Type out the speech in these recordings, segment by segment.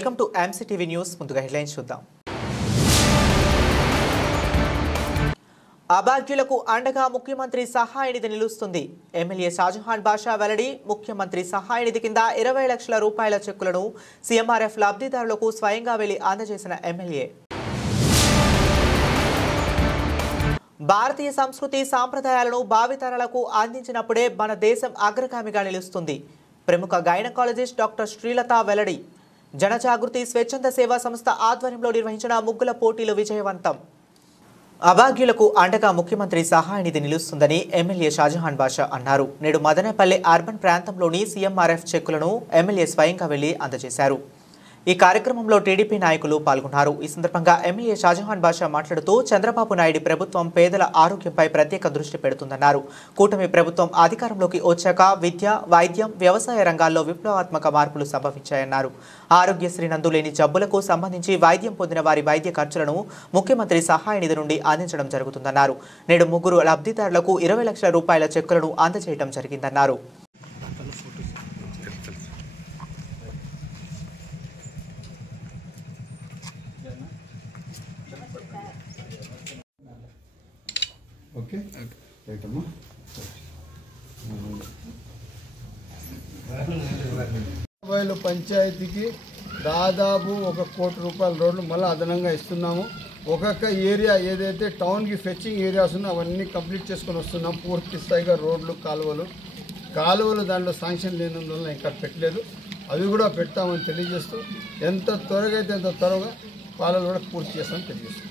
Welcome to MCTV news. ముందుగా headlines చూద్దాం. అభాగ్యులకు అండగా ముఖ్యమంత్రి సహాయ నిధి నిలుస్తుంది. ఎమ్మెల్యే షాజహాన్ బాషా వెల్లడి. ముఖ్యమంత్రి సహాయ నిధి కింద 20 లక్షల రూపాయల చెక్కులను CMRF లబ్ధిదారులకు స్వయంగా వెళ్లి అందజేసిన ఎమ్మెల్యే. భారతీయ సంస్కృతి సాంప్రదాయాలను భావితరాలకు అందించినప్పుడే మన దేశం అగ్రగామిగా నిలుస్తుంది. ప్రముఖ గైనకాలజిస్ట్ డాక్టర్ శ్రీలత వెల్లడి. జనజాగృతి స్వచ్ఛంద సేవా సంస్థ ఆధ్వర్యంలో నిర్వహించిన ముగ్గుల పోటీలు విజయవంతం. అభాగ్యులకు అండగా ముఖ్యమంత్రి సహాయ నిధి నిలుస్తుందని ఎమ్మెల్యే షాజహాన్ బాషా అన్నారు. నేడు మదనపల్లె అర్బన్ ప్రాంతంలోని CMRF చెక్కులను ఎమ్మెల్యే స్వయంగా వెళ్లి అందజేశారు. ఈ కార్యక్రమంలో టీడీపీ నాయకులు పాల్గొన్నారు. ఈ సందర్భంగా ఎమ్మెల్యే షాజహాన్ బాషా మాట్లాడుతూ చంద్రబాబు నాయుడు ప్రభుత్వం పేదల ఆరోగ్యంపై ప్రత్యేక దృష్టి పెడుతుందన్నారు. కూటమి ప్రభుత్వం అధికారంలోకి వచ్చాక విద్య, వైద్యం, వ్యవసాయ రంగాల్లో విప్లవాత్మక మార్పులు సంభవించాయన్నారు. ఆరోగ్యశ్రీ నందు లేని జబ్బులకు సంబంధించి వైద్యం పొందిన వారి వైద్య ఖర్చులను ముఖ్యమంత్రి సహాయ నిధి నుండి అందించడం జరుగుతుందన్నారు. నేడు ముగ్గురు లబ్ధిదారులకు 20 లక్షల రూపాయల చెక్కులను అందజేయడం జరిగిందన్నారు. పంచాయతీకి దాదాపు 1 కోటి రూపాయల రోడ్లు మళ్ళీ అదనంగా ఇస్తున్నాము. ఒక్కొక్క ఏరియా ఏదైతే టౌన్కి ఫెచ్చింగ్ ఏరియాస్ ఉన్నాయో అవన్నీ కంప్లీట్ చేసుకొని వస్తున్నాం. పూర్తి స్థాయిగా రోడ్లు, కాలువలు దాంట్లో శాంక్షన్ లేనందువల్ల ఇంకా పెట్టలేదు. అవి కూడా పెడతామని తెలియజేస్తూ ఎంత త్వరగా అయితే అంత త్వరగా పాలన కూడా పూర్తి చేస్తామని తెలియజేస్తాం.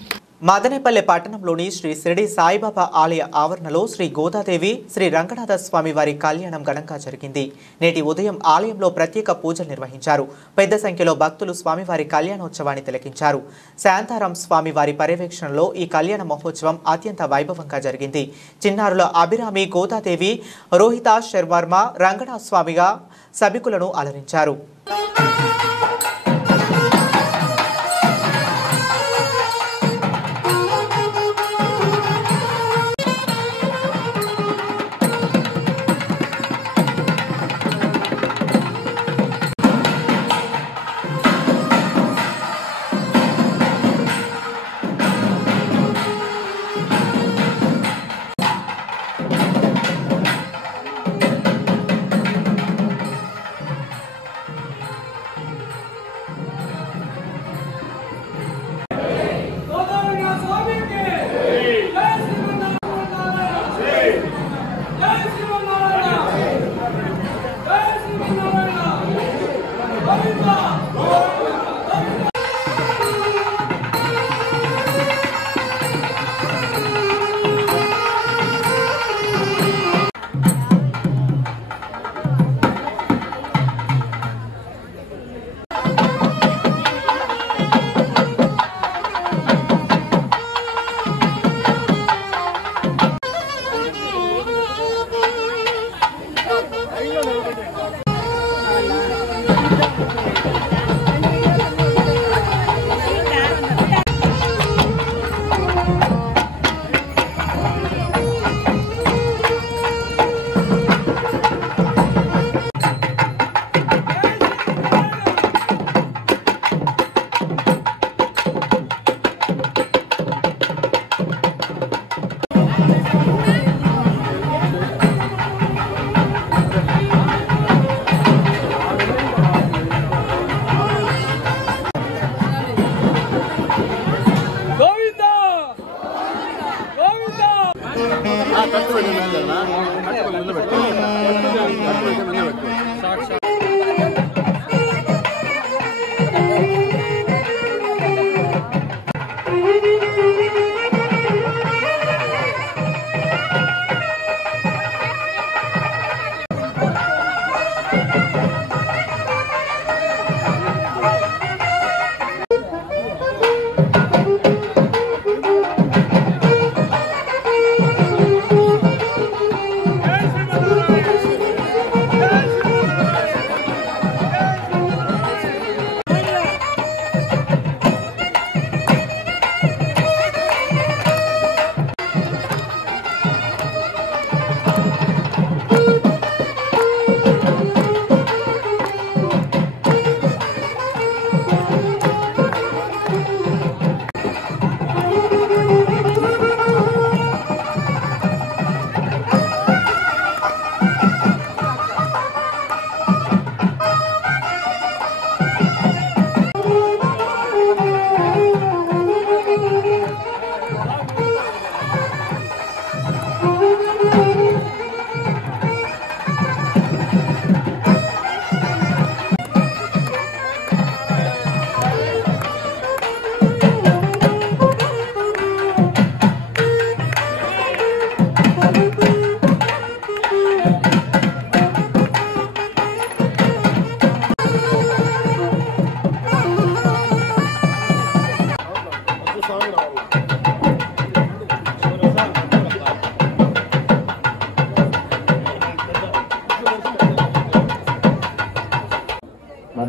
మదనపల్లె పట్టణంలోని శ్రీ షిరిడి సాయిబాబా ఆలయ ఆవరణలో శ్రీ గోదాదేవి, శ్రీ రంగనాథ స్వామి వారి కళ్యాణం ఘనంగా జరిగింది. నేటి ఉదయం ఆలయంలో ప్రత్యేక పూజలు నిర్వహించారు. పెద్ద సంఖ్యలో భక్తులు స్వామివారి కళ్యాణోత్సవాన్ని తిలకించారు. శాంతారాం స్వామి వారి పర్యవేక్షణలో ఈ కళ్యాణ మహోత్సవం అత్యంత వైభవంగా జరిగింది. చిన్నారుల అభిరామి గోదాదేవి, రోహిత శర్వర్మ రంగనాథ స్వామిగా సభికులను అలరించారు.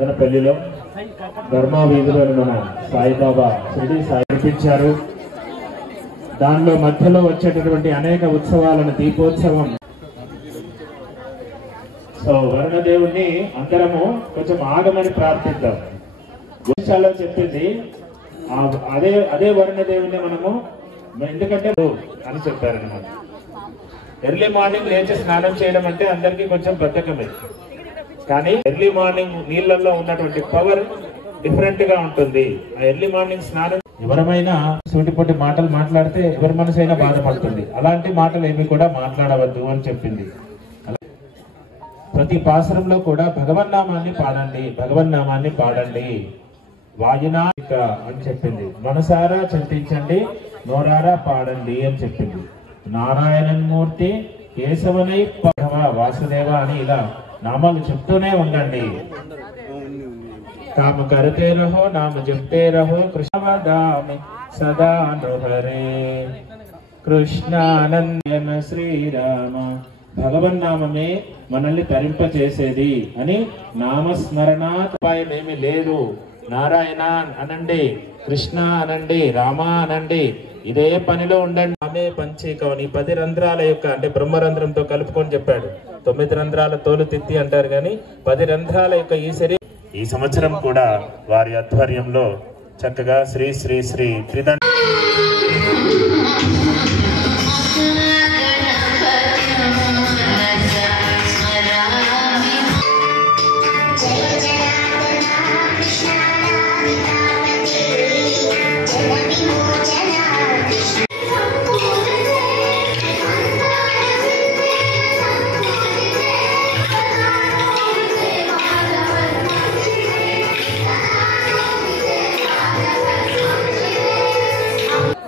మదనపల్లిలో ధర్మా వీధిలో మన సాయిబాబా షిరిడి సాయి నడిపించారు. దానిలో మధ్యలో వచ్చేటటువంటి అనేక ఉత్సవాలను దీపోత్సవం. సో వరుణదేవుణ్ణి అందరము కొంచెం ఆగమని ప్రార్థిద్దాం. గోశాలలో చెప్పింది అదే వరుణదేవుని మనము ఎందుకంటే అని చెప్పారనమాట. ఎర్లీ మార్నింగ్ లేచి స్నానం చేయడం అంటే అందరికీ కొంచెం బద్ధకమే, కానీ ఎర్లీ మార్నింగ్ నీళ్ళల్లో ఉన్నటువంటి పవర్ డిఫరెంట్ గా ఉంటుంది. ఆ ఎర్లీ మార్నింగ్ స్నానం ఎవరమైనా సూటిపోటి మాటలు మాట్లాడితే ఎవరి మనసైనా బాధపడుతుంది. అలాంటి మాటలు ఏమి కూడా మాట్లాడవద్దు అని చెప్పింది. ప్రతి పాసరంలో కూడా భగవన్నామాన్ని పాడండి, భగవన్నామాన్ని పాడండి, వాయునా అని చెప్పింది. మనసారా చింతించండి, నోరారా పాడండి అని చెప్పింది. నారాయణమూర్తి, కేశవనై పరమ వాసుదేవ అని ఇలా నామాలు చెప్తూనే ఉండండి. काम करते रहो, नाम जपते रहो, कृष्ण वदामि सदा नृहरे కృష్ణానందన శ్రీరామ. భగవన్నామమే మనల్ని తరింపచేసేది అని నామస్మరణాత్ ఉపాయమేమి లేదు. నారాయణ అనండి, కృష్ణ అనండి, రామ అనండి, ఇదే పనిలో ఉండండి. ఆమె పంచీకవని 10 రంధ్రాల యొక్క అంటే బ్రహ్మరంధ్రంతో కలుపుకొని చెప్పాడు. 9 రంధ్రాల తోలు తిత్తి అంటారు, కానీ 10 రంధ్రాల యొక్క ఈ శరీరం. ఈ సంవత్సరం కూడా వారి ఆధ్వర్యంలో చక్కగా శ్రీ శ్రీ శ్రీ త్రిదండ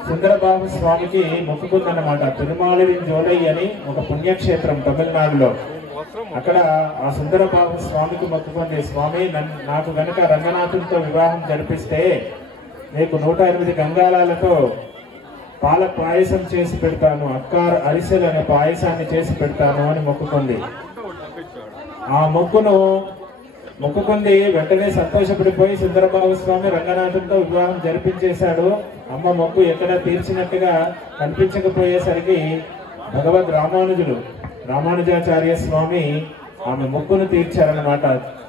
సుందరబాబు స్వామికి మొక్కుకుందన్నమాట. తిరుమాలిరింజోలై అని ఒక పుణ్యక్షేత్రం తమిళనాడులో. అక్కడ ఆ సుందరబాబు స్వామికి మొక్కుకుంది, స్వామి నాకు గనక రంగనాథునితో వివాహం జరిపిస్తే నీకు 108 గంగాళాలతో పాల పాయసం చేసి పెడతాను, అక్కార అరిసెలు అనే పాయసాన్ని చేసి పెడతాను అని మొక్కుకుంది. ఆ మొక్కుకుంది వెంటనే సంతోషపడిపోయి సుందరబాబు స్వామి రంగనాథునితో వివాహం జరిపించేశాడు. అమ్మ మొక్కు ఎక్కడ తీర్చినట్టుగా కనిపించకపోయేసరికి భగవద్ రామానుజాచార్య స్వామి ఆమె మొక్కును తీర్చారనమాట.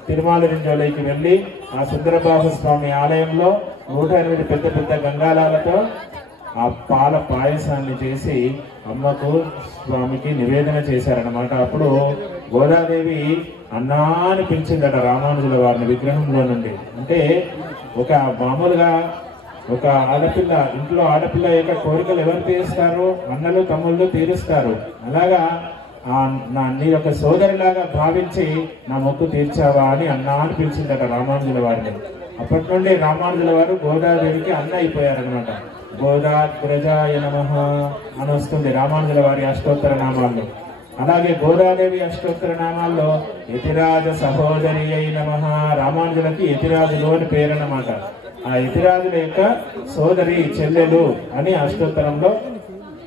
తిరుమాలిరింజోలైకి వెళ్ళి ఆ సుందరబాబు స్వామి ఆలయంలో 108 పెద్ద పెద్ద గంగాళాలతో ఆ పాల పాయసాన్ని చేసి అమ్మకు స్వామికి నివేదన చేశారనమాట. అప్పుడు గోదాదేవి అన్నా అని పిలిచిందట రామానుజుల వారిని విగ్రహంలో నుండి. అంటే ఒక మామూలుగా ఒక ఆడపిల్ల ఇంట్లో ఆడపిల్ల యొక్క కోరికలు ఎవరు తీరుస్తారు? అన్నలు తమ్ముళ్ళు తీరుస్తారు. అలాగా నీ యొక్క సోదరిలాగా భావించి నా మొక్కు తీర్చావా అని అన్నా అని పిలిచిందట రామానుజుల వారిని. అప్పటి నుండి రామానుజుల వారు గోదాదేవికి అన్న అయిపోయారనమాట. గోదాగ్రజాయ నమః అని వస్తుంది రామానుజుల వారి అష్టోత్తర నామాల్లో. అలాగే గోదాదేవి అష్టోత్తర నామాల్లో యతిరాజ సహోదరి అయి నమః, రామానుజులకి యతిరాజులు అని పేరన్నమాట. ఆ యతిరాజుల యొక్క సోదరి చెల్లెలు అని అష్టోత్తరంలో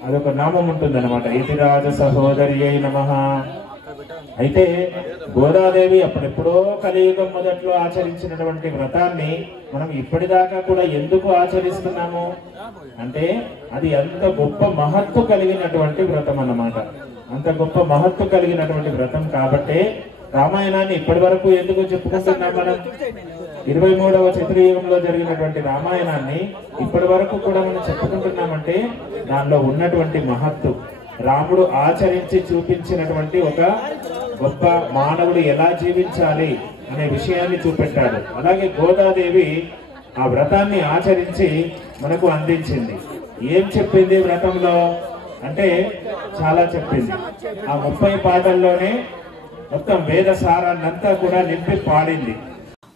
అదొక నామం ఉంటుంది అనమాట, యతిరాజ సహోదరి అయి నమః. అయితే గోదాదేవి అప్పుడెప్పుడో కలియుగం మొదట్లో ఆచరించినటువంటి వ్రతాన్ని మనం ఇప్పటిదాకా కూడా ఎందుకు ఆచరిస్తున్నాము అంటే అది అంత గొప్ప మహత్తు కలిగినటువంటి వ్రతం అన్నమాట. అంత గొప్ప మహత్తు కలిగినటువంటి వ్రతం కాబట్టే రామాయణాన్ని ఇప్పటి వరకు ఎందుకు చెప్పుకుంటున్నాం మనం? 23వ చతుర్యుగంలో జరిగినటువంటి రామాయణాన్ని ఇప్పటి వరకు కూడా మనం చెప్పుకుంటున్నామంటే దానిలో ఉన్నటువంటి మహత్తు, రాముడు ఆచరించి చూపించినటువంటి ఒక గొప్ప మానవుడు ఎలా జీవించాలి అనే విషయాన్ని చూపెట్టాడు. అలాగే గోదాదేవి ఆ వ్రతాన్ని ఆచరించి మనకు అందించింది. ఏం చెప్పింది వ్రతంలో అంటే చాలా చెప్పింది. ఆ 30 పాటల్లోనే మొత్తం వేద సారాన్నంతా కూడా నింపి పాడింది.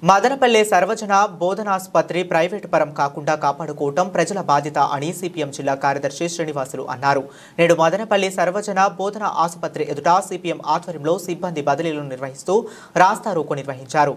మదనపల్లె సర్వజన బోధనాసుపత్రి ప్రైవేటు పరం కాకుండా కాపాడుకోవటం ప్రజల బాధ్యత అని సిపిఎం జిల్లా కార్యదర్శి శ్రీనివాసులు అన్నారు. నేడు మదనపల్లి సర్వజన బోధన ఆసుపత్రి ఎదుట సిపిఎం ఆధ్వర్యంలో సిబ్బంది బదిలీలను నిర్వహిస్తూ రాస్తారోకో నిర్వహించారు.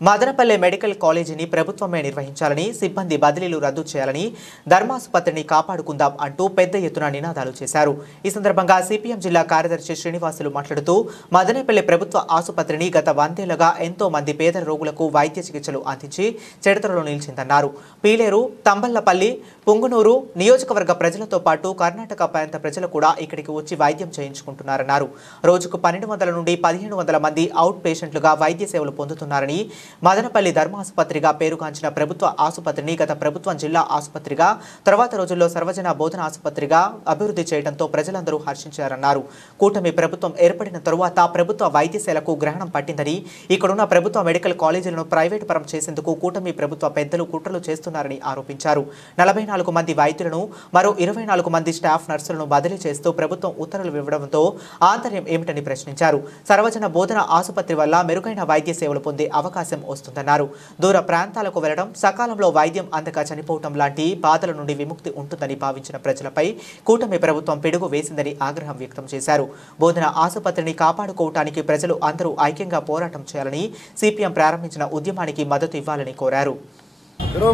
మదనపల్లె మెడికల్ కాలేజీని ప్రభుత్వమే నిర్వహించాలని, సిబ్బంది బదిలీలు రద్దు చేయాలని, ధర్మాసుపత్రిని కాపాడుకుందాం అంటూ పెద్ద ఎత్తున నినాదాలు చేశారు. ఈ సందర్భంగా సిపిఎం జిల్లా కార్యదర్శి శ్రీనివాసులు మాట్లాడుతూ మదనపల్లె ప్రభుత్వ ఆసుపత్రిని గత 100 ఏళ్లుగా ఎంతో మంది పేద రోగులకు వైద్య చికిత్సలు అందించి చరిత్రలో నిలిచిందన్నారు. పీలేరు, తంబళ్లపల్లి, పుంగునూరు నియోజకవర్గ ప్రజలతో పాటు కర్ణాటక ప్రాంత ప్రజలు కూడా ఇక్కడికి వచ్చి వైద్యం చేయించుకుంటున్నారన్నారు. రోజుకు 1200 నుండి 1500 మంది అవుట్ పేషెంట్లుగా వైద్య సేవలు పొందుతున్నారని, మదనపల్లి ధర్మాసుపత్రిగా పేరుగాంచిన ప్రభుత్వ ఆసుపత్రిని గత ప్రభుత్వం జిల్లా ఆసుపత్రిగా, తర్వాత రోజుల్లో సర్వజన బోధన ఆసుపత్రిగా అభివృద్ధి చేయడంతో ప్రజలందరూ హర్షించారన్నారు. కూటమి ప్రభుత్వం ఏర్పడిన తరువాత ప్రభుత్వ వైద్యశాలకు గ్రహణం పట్టిందని, ఇక్కడున్న ప్రభుత్వ మెడికల్ కాలేజీలను ప్రైవేటు పరం చేసేందుకు కూటమి ప్రభుత్వ పెద్దలు కుట్రలు చేస్తున్నారని ఆరోపించారు. 44 మంది వైద్యులను, మరో 24 మంది స్టాఫ్ నర్సులను బదిలీ చేస్తూ ప్రభుత్వం ఉత్తర్వులు ఇవ్వడంతో ఆంతర్యం ఏమిటని ప్రశ్నించారు. సర్వజన బోధన ఆసుపత్రి వల్ల మెరుగైన వైద్య సేవలు పొందే అవకాశం వస్తుందన్నారు. దూర ప్రాంతాలకు వెళ్లడం, సకాలంలో వైద్యం అందక చనిపోవటం లాంటి బాధల నుండి విముక్తి ఉంటుందని భావించిన ప్రజలపై కూటమి ప్రభుత్వం పిడుగు వేసిందని ఆగ్రహం వ్యక్తం చేశారు. బోధన ఆసుపత్రిని కాపాడుకోవటానికి ప్రజలు అందరూ ఐక్యంగా పోరాటం చేయాలని, సిపిఎం ప్రారంభించిన ఉద్యమానికి మద్దతు ఇవ్వాలని కోరారు.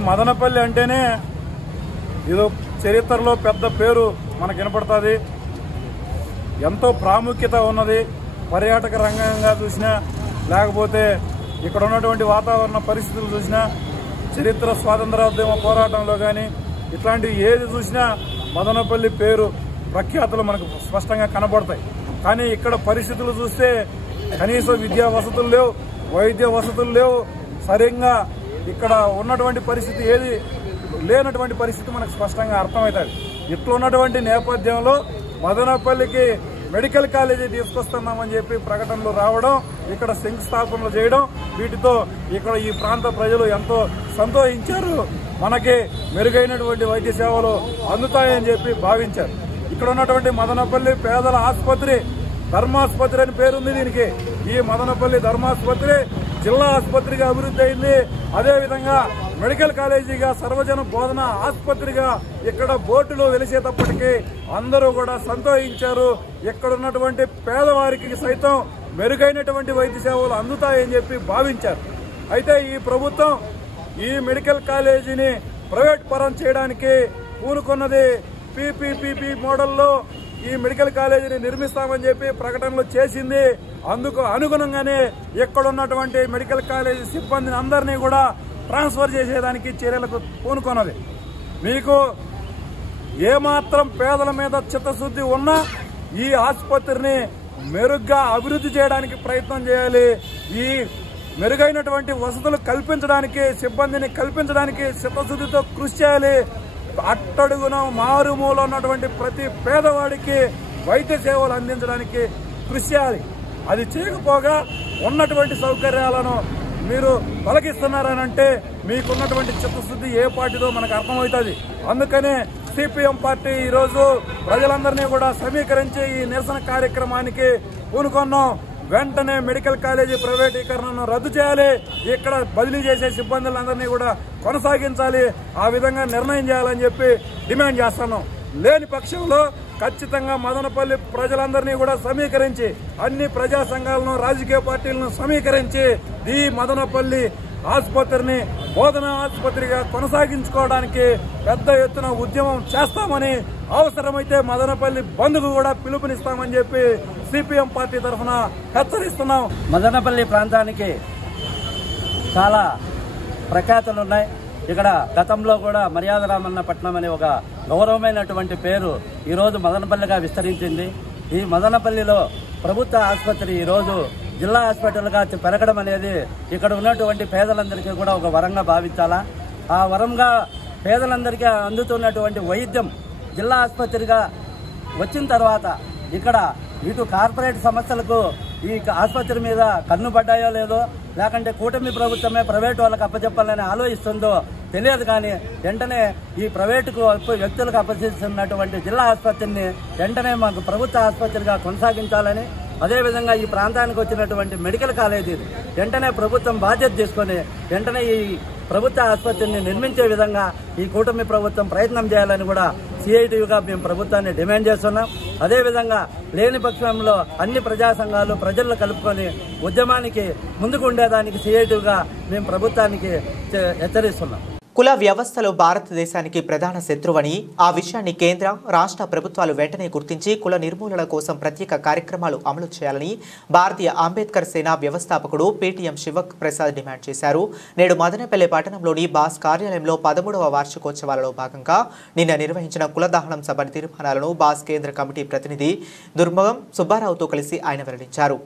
మదనపల్లి అంటేనే ఏదో చరిత్రలో పెద్ద పేరు మనకు వినపడుతుంది. ఎంతో ప్రాముఖ్యత ఉన్నది. పర్యాటక రంగంగా చూసినా, లేకపోతే ఇక్కడ ఉన్నటువంటి వాతావరణ పరిస్థితులు చూసినా, చరిత్ర స్వాతంత్రోద్యమ పోరాటంలో కానీ ఇట్లాంటివి ఏది చూసినా మదనపల్లి పేరు ప్రఖ్యాతులు మనకు స్పష్టంగా కనబడతాయి. కానీ ఇక్కడ పరిస్థితులు చూస్తే కనీసం విద్యా వసతులు లేవు, వైద్య వసతులు లేవు. సరిగ్గా ఇక్కడ ఉన్నటువంటి పరిస్థితి ఏది లేనటువంటి పరిస్థితి మనకు స్పష్టంగా అర్థమవుతుంది. ఇట్లా ఉన్నటువంటి నేపథ్యంలో మదనపల్లికి మెడికల్ కాలేజీ తీసుకొస్తున్నామని చెప్పి ప్రకటనలు రావడం, ఇక్కడ శంకుస్థాపనలు చేయడం, వీటితో ఇక్కడ ఈ ప్రాంత ప్రజలు ఎంతో సంతోషించారు. మనకి మెరుగైనటువంటి వైద్య సేవలు అందుతాయని చెప్పి భావించారు. ఇక్కడ ఉన్నటువంటి మదనపల్లి పేదల ఆసుపత్రి, ధర్మాసుపత్రి అని పేరుంది దీనికి. ఈ మదనపల్లి ధర్మాసుపత్రి జిల్లా ఆసుపత్రిగా అభివృద్ధి అయింది. అదేవిధంగా మెడికల్ కాలేజీగా, సర్వజన బోధన ఆసుపత్రిగా ఇక్కడ బోర్డులో వెలిసేటప్పటికీ అందరూ కూడా సంతోషించారు. ఇక్కడ ఉన్నటువంటి పేదవారికి సైతం మెరుగైనటువంటి వైద్య సేవలు అందుతాయని చెప్పి భావించారు. అయితే ఈ ప్రభుత్వం ఈ మెడికల్ కాలేజీని ప్రైవేట్ పరం చేయడానికి పూనుకున్నది. పీపీపీ మోడల్లో ఈ మెడికల్ కాలేజీని నిర్మిస్తామని చెప్పి ప్రకటనలు చేసింది. అందుకు అనుగుణంగానే ఇక్కడున్నటువంటి మెడికల్ కాలేజీ సిబ్బందిని అందరినీ కూడా ట్రాన్స్ఫర్ చేసేదానికి చర్యలకు పూనుకున్నది. మీకు ఏమాత్రం పేదల మీద చిత్తశుద్ధి ఉన్నా ఈ ఆసుపత్రిని మెరుగ్గా అభివృద్ధి చేయడానికి ప్రయత్నం చేయాలి. ఈ మెరుగైనటువంటి వసతులు కల్పించడానికి, సిబ్బందిని కల్పించడానికి చిత్తశుద్ధితో కృషి చేయాలి. అట్టడుగున మారుమూల ఉన్నటువంటి ప్రతి పేదవాడికి వైద్య సేవలు అందించడానికి కృషి చేయాలి. అది చేయకపోగా ఉన్నటువంటి సౌకర్యాలను మీరు తొలగిస్తున్నారనంటే మీకున్నటువంటి చిత్తశుద్ధి ఏ పార్టీదో మనకు అర్థమవుతుంది. అందుకనే సిపిఎం పార్టీ ఈరోజు ప్రజలందరినీ కూడా సమీకరించి ఈ నిరసన కార్యక్రమానికి పూనుకున్నాం. వెంటనే మెడికల్ కాలేజీ ప్రైవేటీకరణను రద్దు చేయాలి. ఇక్కడ బదిలీ చేసే సిబ్బందులందరినీ కూడా కొనసాగించాలి. ఆ విధంగా నిర్ణయం చేయాలని చెప్పి డిమాండ్ చేస్తున్నాం. లేని పక్షంలో ఖచ్చితంగా మదనపల్లి ప్రజలందరినీ కూడా సమీకరించి, అన్ని ప్రజా సంఘాలను, రాజకీయ పార్టీలను సమీకరించి ఈ మదనపల్లి ఆసుపత్రిని బోధన ఆసుపత్రిగా కొనసాగించుకోవడానికి పెద్ద ఎత్తున ఉద్యమం చేస్తామని, అవసరమైతే మదనపల్లి బంద్కు కూడా పిలుపునిస్తామని చెప్పి సిపిఎం పార్టీ తరఫున హెచ్చరిస్తున్నాం. మదనపల్లి ప్రాంతానికి చాలా ప్రఖ్యాతులున్నాయి. ఇక్కడ గతంలో కూడా మర్యాద రామన్నపట్నం అనే ఒక గౌరవమైనటువంటి పేరు ఈరోజు మదనపల్లిగా విస్తరించింది. ఈ మదనపల్లిలో ప్రభుత్వ ఆసుపత్రి ఈరోజు జిల్లా హాస్పిటల్గా పెరగడం అనేది ఇక్కడ ఉన్నటువంటి పేదలందరికీ కూడా ఒక వరంగా భావించాలా. ఆ వరంగా పేదలందరికీ అందుతున్నటువంటి వైద్యం జిల్లా ఆసుపత్రిగా వచ్చిన తర్వాత ఇక్కడ ఇటు కార్పొరేట్ సంస్థలకు ఈ ఆసుపత్రి మీద కన్ను పడ్డాయో లేదో, లేకంటే కూటమి ప్రభుత్వమే ప్రైవేటు వాళ్ళకి అప్పచెప్పాలని ఆలోచిస్తుందో తెలియదు. కానీ వెంటనే ఈ ప్రైవేటుకు వ్యక్తులకు అప్పచెప్తున్నటువంటి జిల్లా ఆసుపత్రిని వెంటనే మాకు ప్రభుత్వ ఆసుపత్రిగా కొనసాగించాలని, అదేవిధంగా ఈ ప్రాంతానికి వచ్చినటువంటి మెడికల్ కాలేజీని వెంటనే ప్రభుత్వం బాధ్యత తీసుకొని వెంటనే ఈ ప్రభుత్వ ఆసుపత్రిని నిర్మించే విధంగా ఈ కూటమి ప్రభుత్వం ప్రయత్నం చేయాలని కూడా సిఐటిగా మేము ప్రభుత్వాన్ని డిమాండ్ చేస్తున్నాం. అదేవిధంగా లేని పక్షంలో అన్ని ప్రజా సంఘాలు ప్రజలను కలుపుకొని ఉద్యమానికి ముందుకు ఉండేదానికి సిఐటిగా మేము ప్రభుత్వానికి హెచ్చరిస్తున్నాం. కుల వ్యవస్థలో భారతదేశానికి ప్రధాన శత్రువని, ఆ విషయాన్ని కేంద్ర రాష్ట్ర ప్రభుత్వాలు వెంటనే గుర్తించి కుల నిర్మూలన కోసం ప్రత్యేక కార్యక్రమాలు అమలు చేయాలని భారతీయ అంబేద్కర్ సేన వ్యవస్థాపకుడు పేటీఎం శివప్రసాద్ డిమాండ్ చేశారు. నేడు మదనపల్లె పట్టణంలోని బాస్ కార్యాలయంలో 13వ వార్షికోత్సవాలలో భాగంగా నిన్న నిర్వహించిన కుల దహనం సభ తీర్మానాలను బాస్ కేంద్ర కమిటీ ప్రతినిధి దుర్మగం సుబ్బారావుతో కలిసి ఆయన వెల్లడించారు.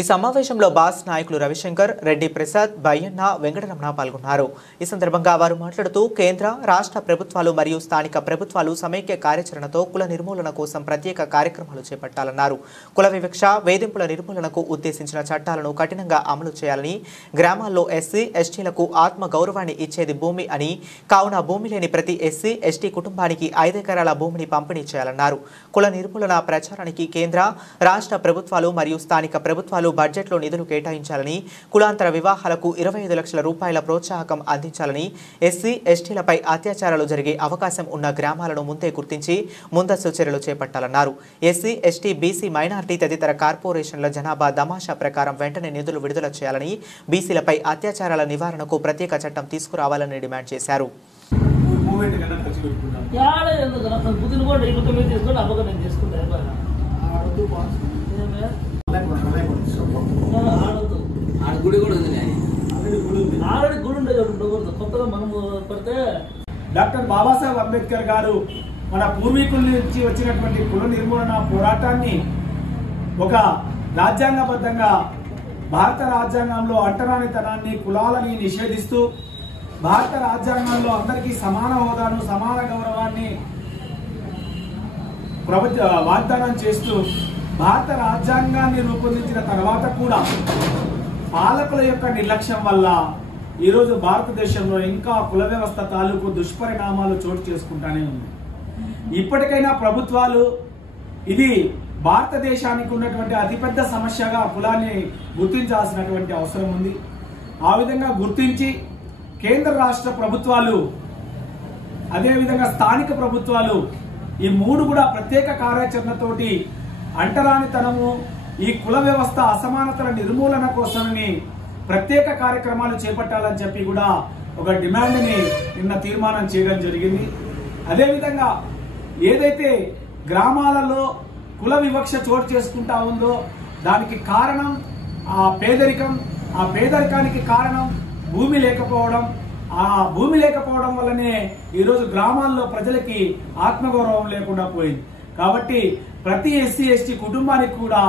ఈ సమావేశంలో బాస్ నాయకులు రవిశంకర్, రెడ్డి ప్రసాద్, బయ్యన్న, వెంకటరమణ పాల్గొన్నారు. ఈ సందర్భంగా వారు మాట్లాడుతూ కేంద్ర రాష్ట్ర ప్రభుత్వాలు మరియు స్థానిక ప్రభుత్వాలు సమైక్య కార్యాచరణతో కుల నిర్మూలన కోసం ప్రత్యేక కార్యక్రమాలు చేపట్టాలన్నారు. కుల వివక్ష, వేధింపుల నిర్మూలనకు ఉద్దేశించిన చట్టాలను కఠినంగా అమలు చేయాలని, గ్రామాల్లో ఎస్సీ ఎస్టీలకు ఆత్మ గౌరవాన్ని ఇచ్చేది భూమి అని, కావున భూమి లేని ప్రతి ఎస్సీ ఎస్టీ కుటుంబానికి 5 ఎకరాల భూమిని పంపిణీ చేయాలన్నారు. కుల నిర్మూలన ప్రచారానికి కేంద్ర రాష్ట్ర ప్రభుత్వాలు మరియు స్థానిక ప్రభుత్వాలు బడ్జెట్లో నిధులు కేటాయించాలని, కులాంతర వివాహాలకు 25 లక్షల రూపాయల ప్రోత్సాహకం అందించాలని, ఎస్సీ ఎస్టీలపై అత్యాచారాలు జరిగే అవకాశం ఉన్న గ్రామాలను ముందే గుర్తించి ముందస్తు చర్యలు చేపట్టాలన్నారు. ఎస్సీ ఎస్టీ బీసీ మైనార్టీ తదితర కార్పొరేషన్ల జనాభా దమాషా ప్రకారం వెంటనే నిధులు విడుదల చేయాలని, బీసీలపై అత్యాచారాల నివారణకు ప్రత్యేక చట్టం తీసుకురావాలని డిమాండ్ చేశారు. డాక్టర్ బాబాసాహెబ్ అంబేద్కర్ గారు మన పూర్వీకుల నుంచి వచ్చినటువంటి కుల నిర్మూలన పోరాటాన్ని ఒక రాజ్యాంగబద్ధంగా భారత రాజ్యాంగంలో అంటరానితనాన్ని, కులాలని నిషేధిస్తూ భారత రాజ్యాంగంలో అందరికీ సమాన హోదాను, సమాన గౌరవాన్ని వాగ్దానం చేస్తూ భారత రాజ్యాంగాన్ని రూపొందించిన తర్వాత కూడా పాలకుల యొక్క నిర్లక్ష్యం వల్ల ఈరోజు భారతదేశంలో ఇంకా కుల వ్యవస్థ తాలూకు దుష్పరిణామాలు చోటు చేసుకుంటానే ఉంది. ఇప్పటికైనా ప్రభుత్వాలు ఇది భారతదేశానికి ఉన్నటువంటి అతిపెద్ద సమస్యగా కులాన్ని గుర్తించాల్సినటువంటి అవసరం ఉంది. ఆ విధంగా గుర్తించి కేంద్ర రాష్ట్ర ప్రభుత్వాలు అదేవిధంగా స్థానిక ప్రభుత్వాలు ఈ 3 కూడా ప్రత్యేక కార్యాచరణతోటి అంటరానితనము, ఈ కుల వ్యవస్థ అసమానతల నిర్మూలన కోసమని ప్రత్యేక కార్యక్రమాలు చేపట్టాలని చెప్పి కూడా ఒక డిమాండ్ని నిన్న తీర్మానం చేయడం జరిగింది. అదేవిధంగా ఏదైతే గ్రామాలలో కుల వివక్ష చోటు చేసుకుంటా ఉందో దానికి కారణం ఆ పేదరికం, ఆ పేదరికానికి కారణం భూమి లేకపోవడం. ఆ భూమి లేకపోవడం వల్లనే ఈరోజు గ్రామాల్లో ప్రజలకి ఆత్మగౌరవం లేకుండా పోయింది. కాబట్టి ప్రతి ఎస్సీ ఎస్టీ కుటుంబానికి కూడా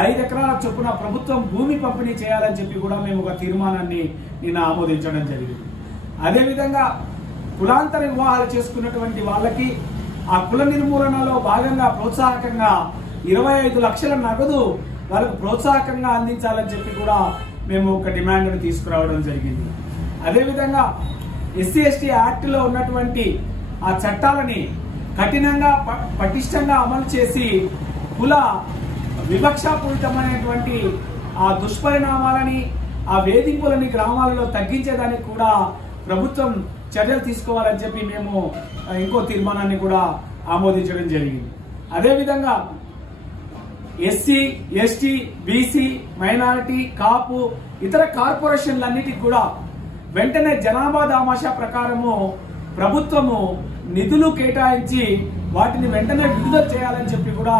5 ఎకరాల చొప్పున ప్రభుత్వం భూమి పంపిణీ చేయాలని చెప్పి కూడా మేము ఒక తీర్మానాన్ని నిన్న ఆమోదించడం జరిగింది. అదేవిధంగా కులాంతర వివాహాలు చేసుకున్నటువంటి వాళ్ళకి ఆ కుల నిర్మూలనలో భాగంగా ప్రోత్సాహకంగా 25 లక్షల నగదు వాళ్ళకు ప్రోత్సాహకంగా అందించాలని చెప్పి కూడా మేము ఒక డిమాండ్ను తీసుకురావడం జరిగింది. అదేవిధంగా ఎస్సీ ఎస్టీ యాక్ట్లో ఉన్నటువంటి ఆ చట్టాలని కఠినంగా పటిష్టంగా అమలు చేసి కుల వివక్షాపూరితమైనటువంటి ఆ దుష్పరిణామాలని, ఆ వేధింపులని గ్రామాలలో తగ్గించేదానికి కూడా ప్రభుత్వం చర్యలు తీసుకోవాలని చెప్పి మేము ఇంకో తీర్మానాన్ని కూడా ఆమోదించడం జరిగింది. అదేవిధంగా ఎస్సీ ఎస్టీ బీసీ మైనారిటీ కాపు ఇతర కార్పొరేషన్లన్నిటికి కూడా వెంటనే జనాభా దామాషా ప్రకారము ప్రభుత్వము నిధులు కేటాయించి వాటిని వెంటనే విడుదల చేయాలని చెప్పి కూడా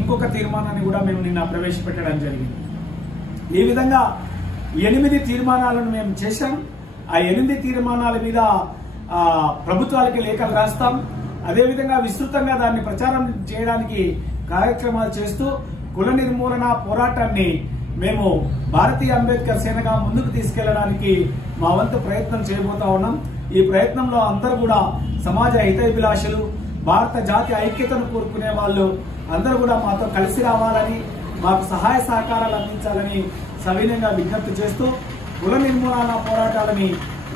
ఇంకొక తీర్మానాన్ని కూడా మేము నిన్న ప్రవేశపెట్టడం జరిగింది. ఈ విధంగా 8 తీర్మానాలను మేము చేశాం. ఆ 8 తీర్మానాల మీద ప్రభుత్వాలకి లేఖలు రాస్తాం. అదేవిధంగా విస్తృతంగా దాన్ని ప్రచారం చేయడానికి కార్యక్రమాలు చేస్తూ కుల నిర్మూలన పోరాటాన్ని మేము భారతీయ అంబేద్కర్ సేనగా ముందుకు తీసుకెళ్లడానికి మా వంతు ప్రయత్నం చేయబోతా ఉన్నాం. ఈ ప్రయత్నంలో అందరూ కూడా సమాజ హితైభిలాషులు, భారత జాతి ఐక్యతను కోరుకునే వాళ్ళు అందరూ కూడా మాతో కలిసి రావాలని, మాకు సహాయ సహకారాలు అందించాలని సవినయంగా విజ్ఞప్తి చేస్తూ కుల నిర్మూలన పోరాటాలని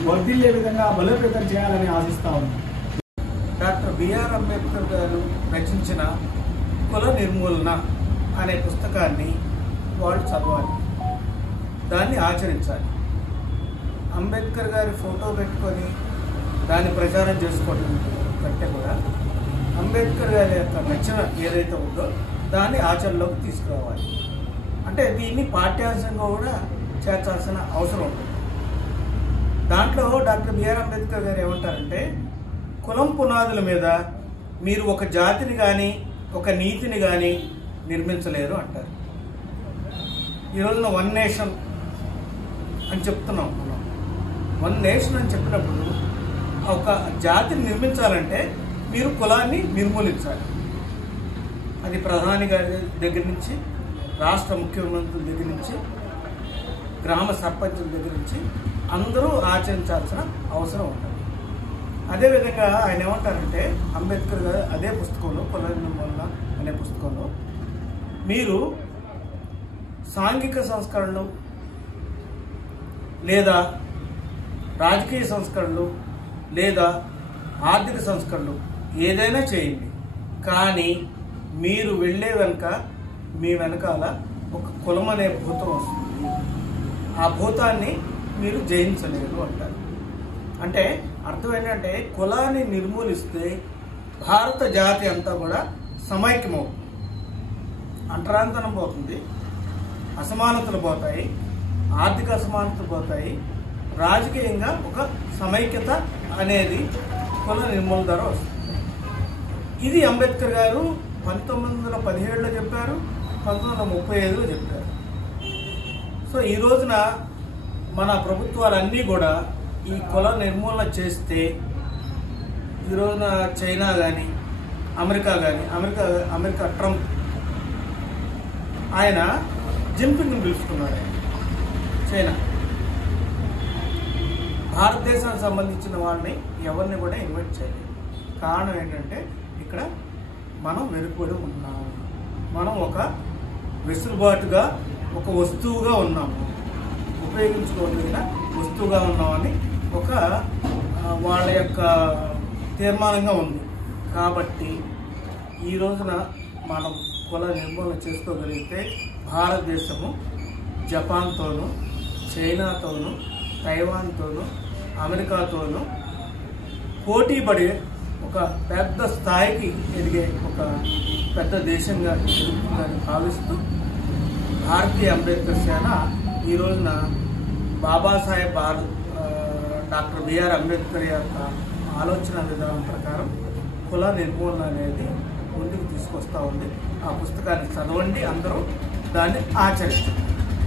వర్ధిల్లే విధంగా బలోపేతం చేయాలని ఆశిస్తా ఉన్నాం. డాక్టర్ బిఆర్ అంబేద్కర్ గారు రచించిన కుల నిర్మూలన అనే పుస్తకాన్ని వాళ్ళు చదవాలి, దాన్ని ఆచరించాలి. అంబేద్కర్ గారి ఫోటో పెట్టుకొని దాన్ని ప్రచారం చేసుకోవడం కంటే కూడా అంబేద్కర్ గారి యొక్క రచన ఏదైతే ఉందో దాన్ని ఆచరణలోకి తీసుకురావాలి. అంటే దీన్ని పాఠ్యాంశంగా కూడా చేర్చాల్సిన అవసరం ఉంటుంది. దాంట్లో డాక్టర్ బిఆర్ అంబేద్కర్ గారు ఏమంటారంటే, కులం పునాదుల మీద మీరు ఒక జాతిని కానీ ఒక నీతిని కానీ నిర్మించలేరు అంటారు. ఈ రోజున వన్ నేషన్ అని చెప్తున్నాం మనం. వన్ నేషన్ అని చెప్పినప్పుడు ఒక జాతిని నిర్మించాలంటే మీరు కులాన్ని నిర్మూలించాలి. అది ప్రధాని గారి దగ్గర నుంచి, రాష్ట్ర ముఖ్యమంత్రుల దగ్గర నుంచి, గ్రామ సర్పంచుల దగ్గర నుంచి అందరూ ఆచరించాల్సిన అవసరం ఉంటుంది. అదేవిధంగా ఆయన ఏమంటారంటే, అంబేద్కర్ గారు అదే పుస్తకంలో, కుల నిర్మూలన అనే పుస్తకంలో, మీరు సాంఘిక సంస్కరణలు లేదా రాజకీయ సంస్కరణలు లేదా ఆర్థిక సంస్కరణలు ఏదైనా చేయండి, కానీ మీరు వెళ్ళే వెనుక మీ వెనకాల ఒక కులం అనే భూతం వస్తుంది. ఆ భూతాన్ని మీరు జయించలేరు అంటారు. అంటే అర్థం ఏంటంటే, కులాన్ని నిర్మూలిస్తే భారత జాతి అంతా కూడా సమైక్యమవుతుంది. అంటరాంతరం పోతుంది, అసమానతలు పోతాయి, ఆర్థిక అసమానతలు పోతాయి, రాజకీయంగా ఒక సమైక్యత అనేది కుల నిర్మూలన ద్వారా వస్తుంది. ఇది అంబేద్కర్ గారు 1917లో చెప్పారు, 1935లో చెప్పారు. సో ఈ రోజున మన ప్రభుత్వాలన్నీ కూడా ఈ కుల నిర్మూలన చేస్తే, ఈ రోజున చైనా కానీ అమెరికా కానీ, అమెరికా ట్రంప్ ఆయన జిన్పింగ్ని పిలుచుకున్నాడు. చైనా భారతదేశానికి సంబంధించిన వాళ్ళని ఎవరిని కూడా ఇన్వైట్ చేయలేదు. కారణం ఏంటంటే, ఇక్కడ మనం వెనుకబడి ఉన్నాము, మనం ఒక వెసులుబాటుగా ఒక వస్తువుగా ఉన్నాము, ఉపయోగించుకోగలిగిన వస్తువుగా ఉన్నామని ఒక వాళ్ళ యొక్క తీర్మానంగా ఉంది. కాబట్టి ఈ రోజున మనం కుల నిర్మూలన చేసుకోగలిగితే భారతదేశము జపాన్తోనూ, చైనాతోనూ, తైవాన్తోనూ, అమెరికాతోనూ పోటీ పడే ఒక పెద్ద స్థాయికి ఎదిగే ఒక పెద్ద దేశంగా ఎదుగుతుందని భావిస్తూ భారతీయ అంబేద్కర్ సేన ఈ రోజున బాబాసాహెబ్ డాక్టర్ బిఆర్ అంబేద్కర్ యొక్క ఆలోచన విధానం ప్రకారం కుల నిర్మూలన అనేది ముందుకు తీసుకొస్తూ ఉంది. ఆ పుస్తకాన్ని చదవండి, అందరూ దాన్ని ఆచరించండి.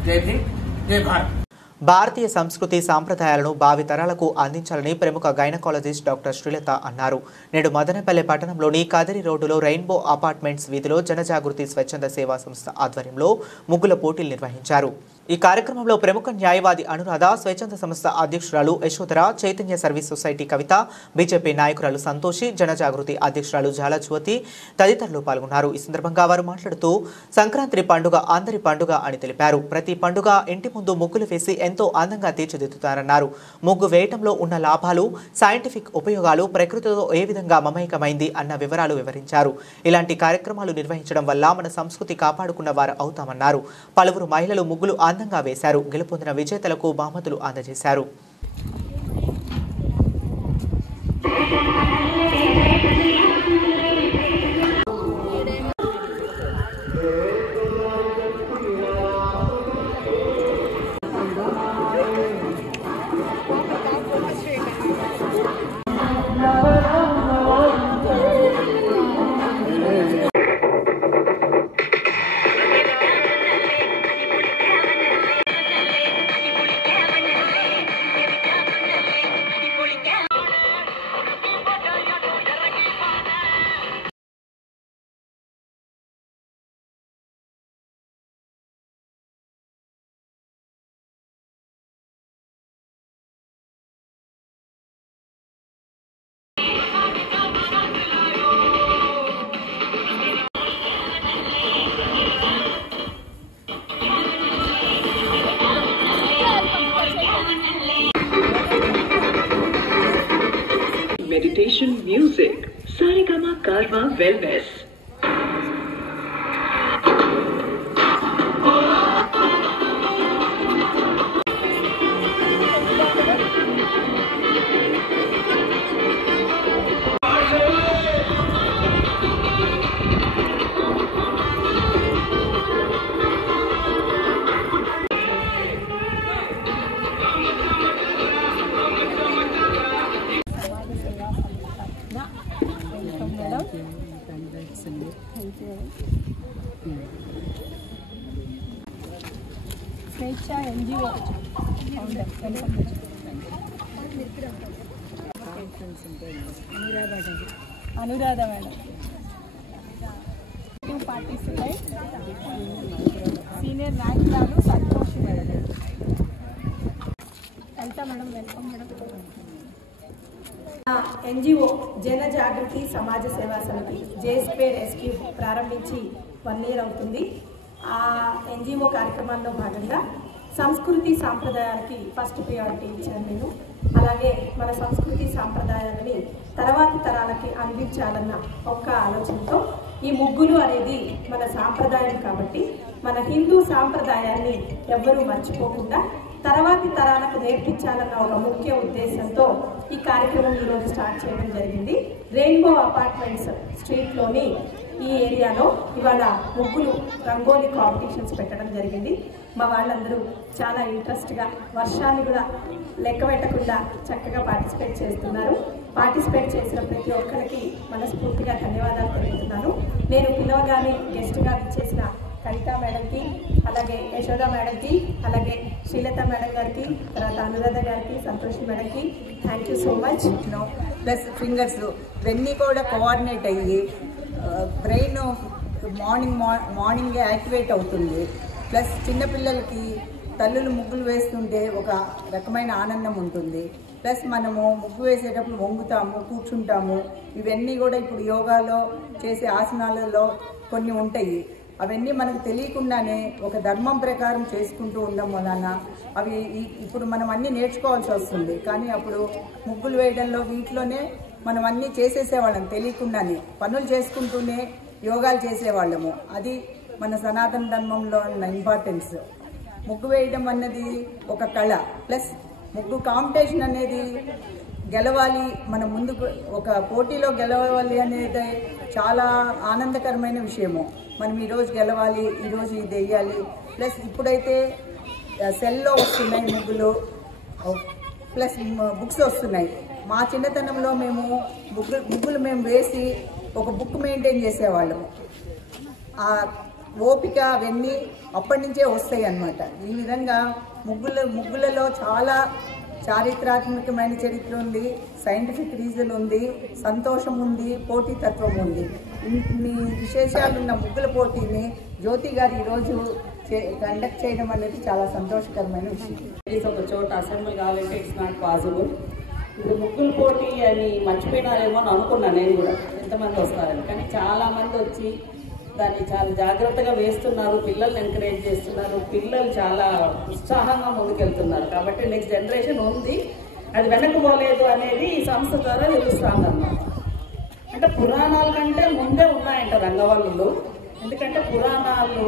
జై భీమ్, జై భారత్. భారతీయ సంస్కృతి సాంప్రదాయాలను భావితరాలకు అందించాలని ప్రముఖ గైనకాలజిస్ట్ డాక్టర్ శ్రీలత అన్నారు. నేడు మదనపల్లె పట్టణంలోని కదిరి రోడ్డులో రెయిన్బో అపార్ట్మెంట్స్ వీధిలో జనజాగృతి స్వచ్ఛంద సేవా సంస్థ ఆధ్వర్యంలో ముగ్గుల పోటీలు నిర్వహించారు. ఈ కార్యక్రమంలో ప్రముఖ న్యాయవాది అనురాధ, స్వచ్ఛంద సంస్థ అధ్యక్షురాలు యశోధర, చైతన్య సర్వీస్ సొసైటీ కవిత, బీజేపీ నాయకురాలు సంతోషి, జనజాగృతి అధ్యక్షురాలు జాలజ్యోతి తదితరులు పాల్గొన్నారు. ఈ సందర్భంగా వారు మాట్లాడుతూ, సంక్రాంతి పండుగ అందరి పండుగ అని తెలిపారు. ప్రతి పండుగ ఇంటి ముందు ముగ్గులు వేసి ఎంతో అందంగా తీర్చిదిద్దుతారన్నారు. ముగ్గు వేయటంలో ఉన్న లాభాలు, సైంటిఫిక్ ఉపయోగాలు, ప్రకృతితో ఏ విధంగా మమైకమైంది అన్న వివరాలు వివరించారు. ఇలాంటి కార్యక్రమాలు నిర్వహించడం వల్ల మన సంస్కృతి కాపాడుకున్న వారు అవుతామన్నారు. పలువురు మహిళలు ముగ్గులు అందంగా వేశారు. గెలుపొందిన విజేతలకు బహుమతులు అందజేశారు. Meditation music, Saregama Karma Wellness. స్వేచ్ఛ NGO Anuradha madam participate senior నాయకురాలు సంతోష్ మేడం లలిత మేడం వెల్కమ్ మేడం. ఎన్జిఓ జన జాగృతి సమాజ సేవా సమితి జేఎస్పేడ్ ఎస్క్యూ ప్రారంభించి 1 year అవుతుంది. ఆ ఎన్జిఓ కార్యక్రమాల్లో భాగంగా సంస్కృతి సాంప్రదాయాలకి ఫస్ట్ ప్రియారిటీ ఇచ్చాను నేను. అలాగే మన సంస్కృతి సాంప్రదాయాలని తర్వాతి తరాలకి అందించాలన్న ఒక్క ఆలోచనతో ఈ ముగ్గులు అనేది మన సాంప్రదాయం కాబట్టి మన హిందూ సాంప్రదాయాన్ని ఎవ్వరూ మర్చిపోకుండా తర్వాతి తరాలకు నేర్పించాలన్న ఒక ముఖ్య ఉద్దేశంతో ఈ కార్యక్రమం ఈరోజు స్టార్ట్ చేయడం జరిగింది. రెయిన్బో అపార్ట్మెంట్స్ స్ట్రీట్లోని ఈ ఏరియాలో ఇవాళ ముగ్గులు రంగోలీ కాంపిటీషన్స్ పెట్టడం జరిగింది. మా వాళ్ళందరూ చాలా ఇంట్రెస్ట్గా వర్షాన్ని కూడా లెక్క పెట్టకుండా చక్కగా పార్టిసిపేట్ చేస్తున్నారు. పార్టిసిపేట్ చేసిన ప్రతి ఒక్కరికి మనస్ఫూర్తిగా ధన్యవాదాలు తెలుపుతున్నాను. నేను పిలవగానే గెస్ట్గా విచ్చేసిన కవిత మేడంకి, అలాగే యశోద మేడంకి, అలాగే శ్రీలత మేడం గారికి, తర్వాత అనురాధ గారికి, సంతోషి మేడంకి thank you so much. Plus fingers ఇవన్నీ కూడా కోఆర్డినేట్ అయ్యి బ్రెయిన్ మార్నింగే యాక్టివేట్ అవుతుంది. ప్లస్ చిన్నపిల్లలకి తల్లులు ముగ్గులు వేస్తుంటే ఒక రకమైన ఆనందం ఉంటుంది. ప్లస్ మనము ముగ్గు వేసేటప్పుడు వంగుతాము, కూర్చుంటాము. ఇవన్నీ కూడా ఇప్పుడు యోగాలో చేసే ఆసనాలలో కొన్ని ఉంటాయి. అవన్నీ మనకు తెలియకుండానే ఒక ధర్మం ప్రకారం చేసుకుంటూ ఉందాం వలన అవి ఇప్పుడు మనం అన్నీ నేర్చుకోవాల్సి వస్తుంది. కానీ అప్పుడు ముగ్గులు వేయడంలో వీటిలోనే మనం అన్నీ చేసేసేవాళ్ళం, తెలియకుండానే పనులు చేసుకుంటూనే యోగాలు చేసేవాళ్ళము. అది మన సనాతన ధర్మంలో ఉన్న ఇంపార్టెన్స్. ముగ్గు వేయడం అన్నది ఒక కళ. ప్లస్ ముగ్గు కాంపిటీషన్ అనేది గెలవాలి, మన ముందుకు ఒక పోటీలో గెలవాలి అనేది చాలా ఆనందకరమైన విషయము. మనం ఈరోజు గెలవాలి, ఈరోజు ఇది వేయాలి. ప్లస్ ఇప్పుడైతే సెల్లో వస్తున్నాయి ముగ్గులు, ప్లస్ బుక్స్ వస్తున్నాయి. మా చిన్నతనంలో మేము ముగ్గులు మేము వేసి ఒక బుక్ మెయింటైన్ చేసేవాళ్ళము. ఆ ఓపిక అవన్నీ అప్పటి నుంచే వస్తాయి అన్నమాట. ఈ విధంగా ముగ్గులలో చాలా చారిత్రాత్మకమైన చరిత్ర ఉంది, సైంటిఫిక్ రీజన్ ఉంది, సంతోషం ఉంది, పోటీతత్వం ఉంది. ఇన్ని విశేషాలు ఉన్న ముగ్గుల పోటీని జ్యోతి గారు ఈరోజు కండక్ట్ చేయడం అనేది చాలా సంతోషకరమైన విషయం. ఒక చోట అసెంబ్లీ కావాలంటే ఇట్స్ నాట్ పాసిబుల్. ఇప్పుడు ముగ్గుల పోటీ అని మర్చిపోయినారేమో అని అనుకున్నాను నేను కూడా, ఎంతమంది వస్తారని. కానీ చాలామంది వచ్చి దాన్ని చాలా జాగ్రత్తగా వేస్తున్నారు, పిల్లల్ని ఎంకరేజ్ చేస్తున్నారు, పిల్లలు చాలా ఉత్సాహంగా ముందుకెళ్తున్నారు. కాబట్టి నెక్స్ట్ జనరేషన్ ఉంది, అది వెనక్కిపోలేదు అనేది ఈ సంస్థ ద్వారా తెలుస్తుంది అన్నమాట. అంటే పురాణాల కంటే ముందే ఉన్నాయంట రంగవల్లులు. ఎందుకంటే పురాణాలు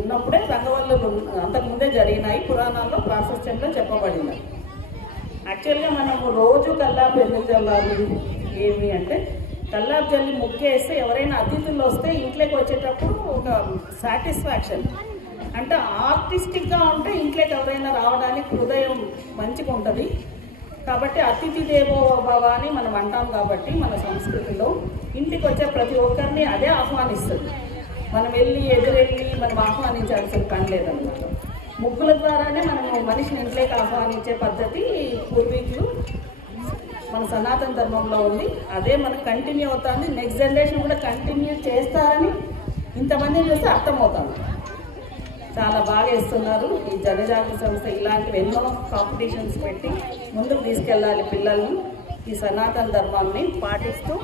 ఉన్నప్పుడే రంగవల్లులు అంతకుముందే జరిగినాయి, పురాణాల్లో ప్రాశస్త్యంలో చెప్పబడినాయి. యాక్చువల్గా మనము రోజు కల్లాపు ఎందుకు చల్లాలి ఏమి అంటే, కల్లాపు చల్లి ముగ్గేస్తే ఎవరైనా అతిథులు వస్తే ఇంట్లోకి వచ్చేటప్పుడు ఒక సాటిస్ఫాక్షన్, అంటే ఆర్టిస్టిక్గా ఉంటే ఇంట్లోకి ఎవరైనా రావడానికి హృదయం మంచిగా ఉంటుంది. కాబట్టి అతిథి దేవో భవ అని మనం అంటాం. కాబట్టి మన సంస్కృతిలో ఇంటికి వచ్చే ప్రతి ఒక్కరిని అదే ఆహ్వానిస్తుంది. మనం ఎదురెళ్ళి మనం ఆహ్వానించాల్సిన పని లేదన్నమాట. ముగ్గుల ద్వారానే మనము మనిషిని ఇంట్లోకి ఆహ్వానించే పద్ధతి పూర్వీకులు మన సనాతన ధర్మంలో ఉంది. అదే మనకు కంటిన్యూ అవుతుంది. నెక్స్ట్ జనరేషన్ కూడా కంటిన్యూ చేస్తారని ఇంతమందిని చూస్తే అర్థమవుతుంది. చాలా బాగా ఇస్తున్నారు ఈ జనజాగృతి సంస్థ. ఇలాంటివి ఎన్నో కాంపిటీషన్స్ పెట్టి ముందుకు తీసుకెళ్ళాలి పిల్లల్ని, ఈ సనాతన ధర్మాన్ని పాటిస్తూ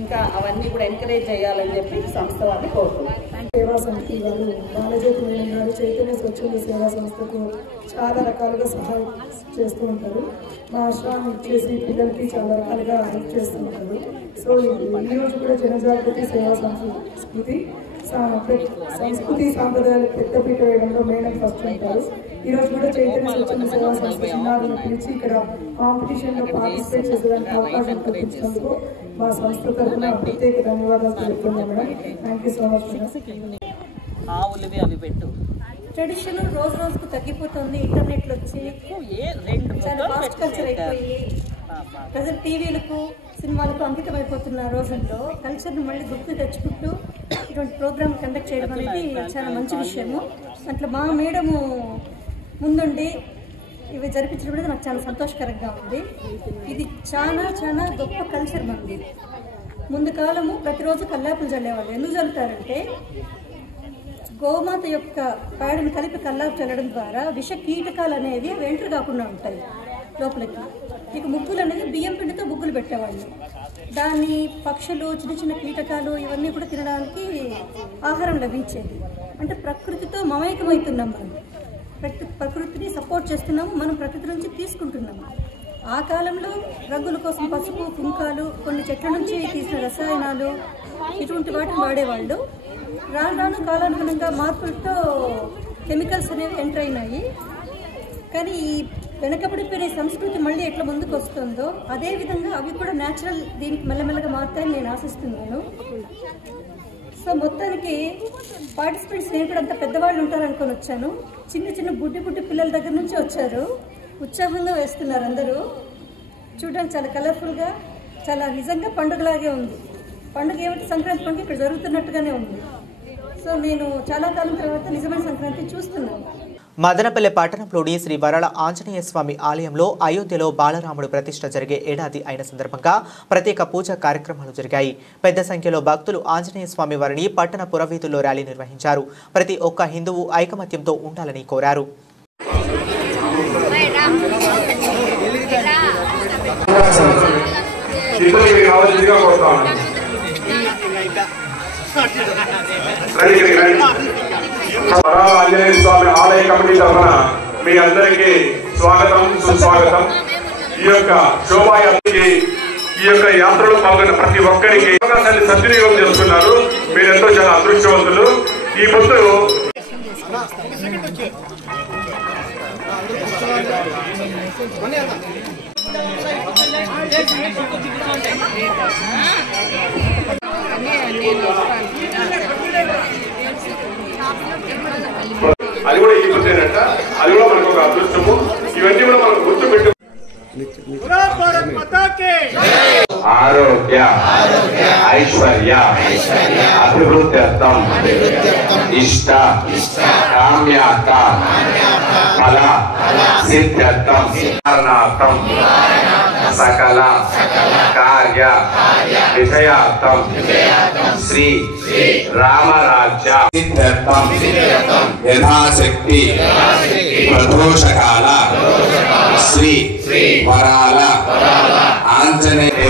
ఇంకా అవన్నీ కూడా ఎంకరేజ్ చేయాలని చెప్పి సంస్థ వారిని కోరుతున్నాను. సేవా సమితి వాళ్ళు బాలజ్యోతి మేడం గారు చైతన్య స్వచ్ఛంద సేవా సంస్థకు చాలా రకాలుగా సహాయం చేస్తూ ఉంటారు. మా ఆశ్రమాన్ని ఇచ్చేసి పిల్లలకి చాలా రకాలుగా హెల్ప్ చేస్తూ ఉంటారు. సో ఈరోజు కూడా జనజాగృతి సేవా సంస్కృతి సాంప్రదాయాలకు పెద్దపీట వేయడంలో మేడం ఫస్ట్ ఉంటారు. ఈరోజు కూడా చైతన్య స్వచ్ఛంద సేవా సంస్థ చిన్నారులను పిలిచి ఇక్కడ కాంపిటీషన్లో పార్టిసిపేట్ చేసేదానికి అవకాశం కల్పించినందుకు మా సంస్థ తరఫున ప్రత్యేక ధన్యవాదాలు తెలుపుతున్నాం madam. Thank you so much madam. ఆవులవి అవి పెట్టు. ట్రెడిషన్ రోజు రోజుకు తగ్గిపోతుంది. ఇంటర్నెట్లు వచ్చి చాలా ఫాస్ట్ కల్చర్ అయిపోయి ప్రజలు టీవీలకు సినిమాలకు అంకితం అయిపోతున్న రోజుల్లో కల్చర్ని మళ్ళీ గుర్తు తెచ్చుకుంటూ ఇటువంటి ప్రోగ్రామ్ కండక్ట్ చేయడం అనేది చాలా మంచి విషయము. అట్లా మా మేడము ముందుండి ఇవి జరిపించడం నాకు చాలా సంతోషకరంగా ఉంది. ఇది చాలా చాలా గొప్ప కల్చర్ మనది. ముందు కాలము ప్రతిరోజు కల్లాపులు చల్లేవాళ్ళు. ఎందుకు చల్లుతారంటే గోమాత యొక్క పేడను కలిపి కల్లాపు చల్లడం ద్వారా విష కీటకాలు అనేవి ఎంటర్ కాకుండా ఉంటాయి లోపలికి. ఇక ముగ్గులు అనేది బియ్యం పిండితో ముగ్గులు పెట్టేవాళ్ళు. దాన్ని పక్షులు, చిన్న చిన్న కీటకాలు ఇవన్నీ కూడా తినడానికి ఆహారం లభించేది. అంటే ప్రకృతితో మమేకమవుతున్నాం మనం, ప్రకృతిని సపోర్ట్ చేస్తున్నాము, మనం ప్రకృతి నుంచి తీసుకుంటున్నాము. ఆ కాలంలో రంగుల కోసం పసుపు, కుంకాలు, కొన్ని చెట్ల నుంచి తీసిన రసాయనాలు ఇటువంటి వాటిని వాడేవాళ్ళు. రాను రాను కాలానుగుణంగా మార్పులతో కెమికల్స్ అనేవి ఎంటర్ అయినాయి. కానీ ఈ వెనకబడిపోయిన సంస్కృతి మళ్ళీ ఎట్లా ముందుకు వస్తుందో అదేవిధంగా అవి కూడా న్యాచురల్ దీనికి మెల్లమెల్లగా మారుతాయని నేను ఆశిస్తున్నాను. సో మొత్తానికి పార్టిసిపెంట్స్ నేను కూడా అంత పెద్దవాళ్ళు ఉంటారనుకొని వచ్చాను. చిన్న చిన్న బుడ్డి పిల్లల దగ్గర నుంచి వచ్చారు. ఉత్సాహంగా వేస్తున్నారు అందరూ. చూడడానికి చాలా కలర్ఫుల్గా, చాలా నిజంగా పండుగలాగే ఉంది. పండుగ ఏమిటి, సంక్రాంతి పండుగ ఇక్కడ జరుగుతున్నట్టుగానే ఉంది. సో నేను చాలా కాలం తర్వాత నిజమైన సంక్రాంతి చూస్తున్నాను. మదనపల్లె పట్టణంలోని శ్రీ వరల ఆంజనేయ స్వామి ఆలయంలో అయోధ్యలో బాలరాముడు ప్రతిష్ఠ జరిగే ఏడాది అయిన సందర్భంగా ప్రత్యేక పూజా కార్యక్రమాలు జరిగాయి. పెద్ద సంఖ్యలో భక్తులు ఆంజనేయ స్వామి వారిని పట్టణ పురవీధుల్లో ర్యాలీ నిర్వహించారు. ప్రతి ఒక్క హిందువు ఐకమత్యంతో ఉండాలని కోరారు. ఆంజనేయ స్వామి ఆలయ కమిటీ తరఫున మీ అందరికీ స్వాగతం, సుస్వాగతం. ఈ యొక్క శోభాయాత్రకి, ఈ యొక్క యాత్రలో పాల్గొన్న ప్రతి ఒక్కరికి అవకాశాన్ని సద్వినియోగం చేస్తున్నారు. మీరెంతో చాలా అదృష్టవంతులు. ఈ పొద్దు అది కూడా ఈ పొద్దునంట, అది కూడా మనకు ఒక అదృష్టము. ఇవన్నీ కూడా మనకు గుర్తు పెట్టు. ఆరోగ్య ఐశ్వర్య అభివృద్ధ్యర్థం ఇష్ట కామ్యార్థ ఫల సిద్ధ్యర్థం కారణార్థం సకల కార్య విషయార్థం శ్రీ రామరాజ్య సిద్ధ్యర్థం యథాశక్తి ప్రదోషకాల శ్రీ వరాల ఆంజనేయ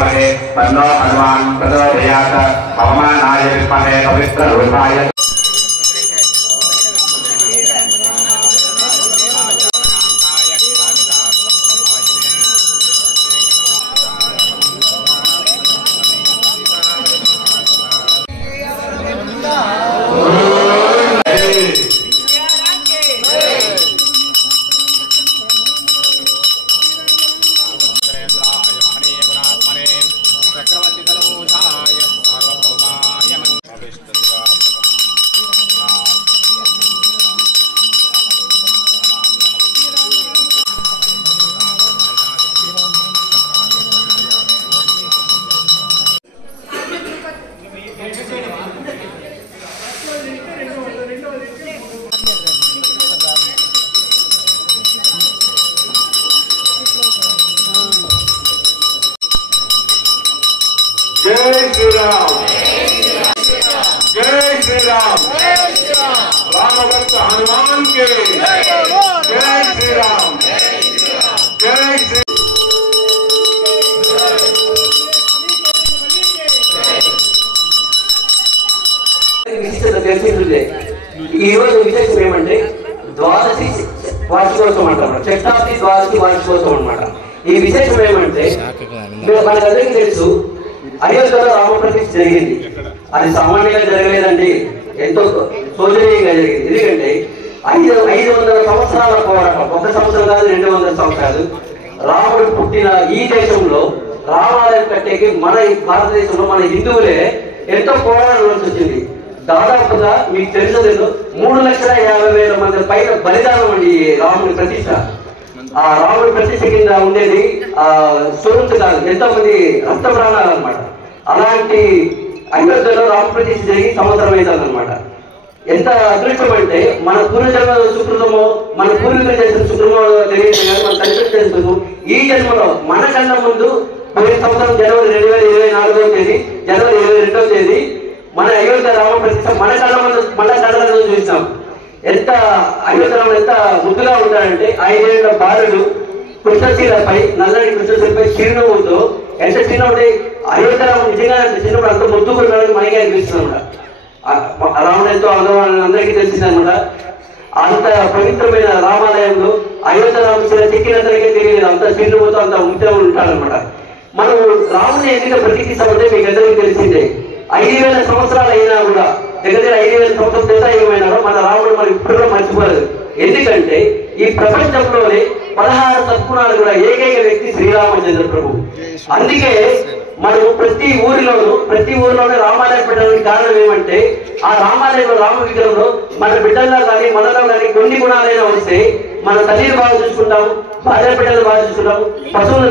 తన్నో హనుమాన్ ప్రచోదయాత్ పవమానాయ విద్మహే పవిత్ర రూపాయ. జై శ్రీరామ్, జై శ్రీరామ్, రామభక్త హనుమాన్ కే జై శ్రీరామ్, జై శ్రీ. తెలిసిందే. ఈ రోజు విశేషం ఏమంటే ద్వాదశి వార్షికోత్సవం అంటారు, చట్టాబ్ది ద్వాదశి వార్షికోత్సవం అనమాట. ఈ విశేషం ఏమంటే మనకందరికీ తెలుసు, అయోధ్యలో రామప్రతిష్ఠ జరిగింది. అది సామాన్యంగా జరగలేదండి, ఎంతో శోచనీయంగా జరిగింది. ఎందుకంటే 500 సంవత్సరాల పోరాటం, 1 సంవత్సరం కాదు, 200 సంవత్సరాలు. రాముడు పుట్టిన ఈ దేశంలో రామాలయం కట్టేకి మన భారతదేశంలో మన హిందువులే ఎంతో పోరాటం వచ్చింది. దాదాపుగా మీకు తెలియలేదు 3,50,000 మంది పైన బలిదానం అండి రాముడి ప్రతిష్ఠ. ఆ రాముడి ప్రతిష్ఠ కింద ఉండేది సురంతు కాదు, ఎంతో మంది రక్త ప్రాణాలు అనమాట. అలాంటి అయోధ్యలో రామ ప్రతిష్ఠ జరిగి సంవత్సరం అవుతుంది అనమాట. ఎంత అదృష్టం అంటే మన పూర్వజన్మ సుకృతమో మన పూర్వీకులు చేసిన సుకృతమో తెలియదు కానీ మన తల్లిదండ్రులు చేసిన ఈ జన్మలో మన కన్నా ముందు పోయిన సంవత్సరం జనవరి 2024వ తేదీ జనవరి 22వ తేదీ మన అయోధ్య రామ ప్రతిష్ట మన కళ్ళ ముందు మన కళ్ళలో చూసాం. ఎంత అయోధ్య రాముడు ఎంత ముద్దుగా ఉంటాడంటే 5 ఏళ్ల బాలుడు కృష్ణశీలపై నల్లని కృష్ణశీలపై చిరునవ్వుతో ఎంత చిన్నప్పుడు అయోధ్య రాముడు నిజంగా చిన్నప్పుడు అంత ముద్దుకున్నాడని మనకే అనిపిస్తుంది అనమాట. రాముడు ఎంతో అందరికీ తెలిసిందనమాట. అంత పవిత్రమైన రామాలయంలో అయోధ్య రాముడు చెక్కినంతరికే తెలియదు, అంత చిరునవ్వుతో అంత ముద్దుగా ఉంటాడనమాట. మనం రాముని ఎందుకు ప్రతిష్ఠిస్తామంటే మీకు అందరికీ తెలిసిందే. 5000 సంవత్సరాలు అయినా కూడా దగ్గర 5000 సంవత్సరాలు త్రేతాయుగమైనా కూడా మన రాముడు మనం ఇప్పుడు మర్చిపోలేదు. ఎందుకంటే ఈ ప్రపంచంలోనే 16 సద్గుణాలు కూడా ఏకైక వ్యక్తి శ్రీరామచంద్ర ప్రభు. అందుకే మనం ప్రతి ఊరిలోనే రామాలయం పెట్టడానికి కారణం ఏమంటే ఆ రామాలయంలో రామ విగ్రహంలో మన బిడ్డల్లో కానీ మనలో కానీ కొన్ని గుణాలైనా వస్తే మన తల్లిని బాగా చూసుకుంటాము, భార్య బిడ్డలు బాగా చూసుకుంటాము, పశువులు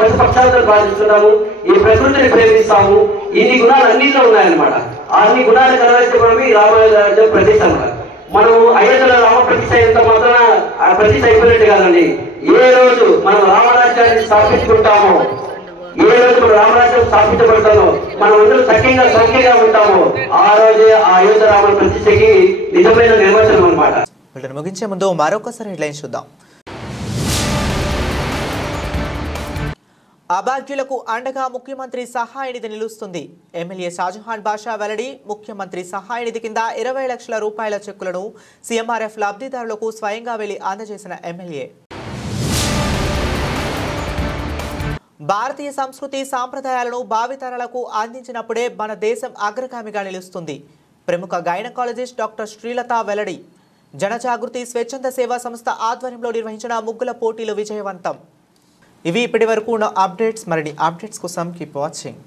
పశుపక్షాలను బాగా చూసుకుంటాము, ఈ ప్రకృతిని ప్రేమిస్తాము. ఇన్ని గుణాలు అన్నింటిలో ఉన్నాయన్నమాట. అన్ని గుణాలు కలవడం ఈ రామాలయం ప్రతిష్ట అన్నమాట. మనం అయోధ్యలో రామ ప్రతిష్ట ఎంత మాత్రం ప్రతిష్ట అయిపోయినట్టు కాదండి. ఏ రోజు మనం రామరాజ్యాన్ని స్థాపించుకుంటామో, ఏ రోజు మనం రామరాజ్యం స్థాపించబడతామో, మనం అందరూ సఖ్యంగా ఉంటామో ఆ రోజే ఆ అయోధ్య రామ ప్రతిష్టకి నిజమైన నిర్వచనం అన్నమాట. ముగించే ముందు మరొకసారి హెడ్లైన్స్ చూద్దాం. అభాగ్యులకు అండగా ముఖ్యమంత్రి సహాయ నిధి నిలుస్తుంది. ఎమ్మెల్యే షాజహాన్ బాషా వెల్లడి. ముఖ్యమంత్రి సహాయ నిధి కింద 20 లక్షల రూపాయల చెక్కులను సీఎంఆర్ఎఫ్ లబ్ధిదారులకు స్వయంగా వెళ్లి అందజేసిన ఎమ్మెల్యే. భారతీయ సంస్కృతి సాంప్రదాయాలను భావితరాలకు అందించినప్పుడే మన దేశం అగ్రగామిగా నిలుస్తుంది. ప్రముఖ గైనకాలజిస్ట్ డాక్టర్ శ్రీలత వెల్లడి. జనజాగృతి స్వచ్ఛంద సేవా సంస్థ ఆధ్వర్యంలో నిర్వహించిన ముగ్గుల పోటీలు విజయవంతం. ఇవి ఇప్పటి వరకు ఉన్న అప్డేట్స్. మరిన్ని అప్డేట్స్ కోసం కీప్ వాచింగ్.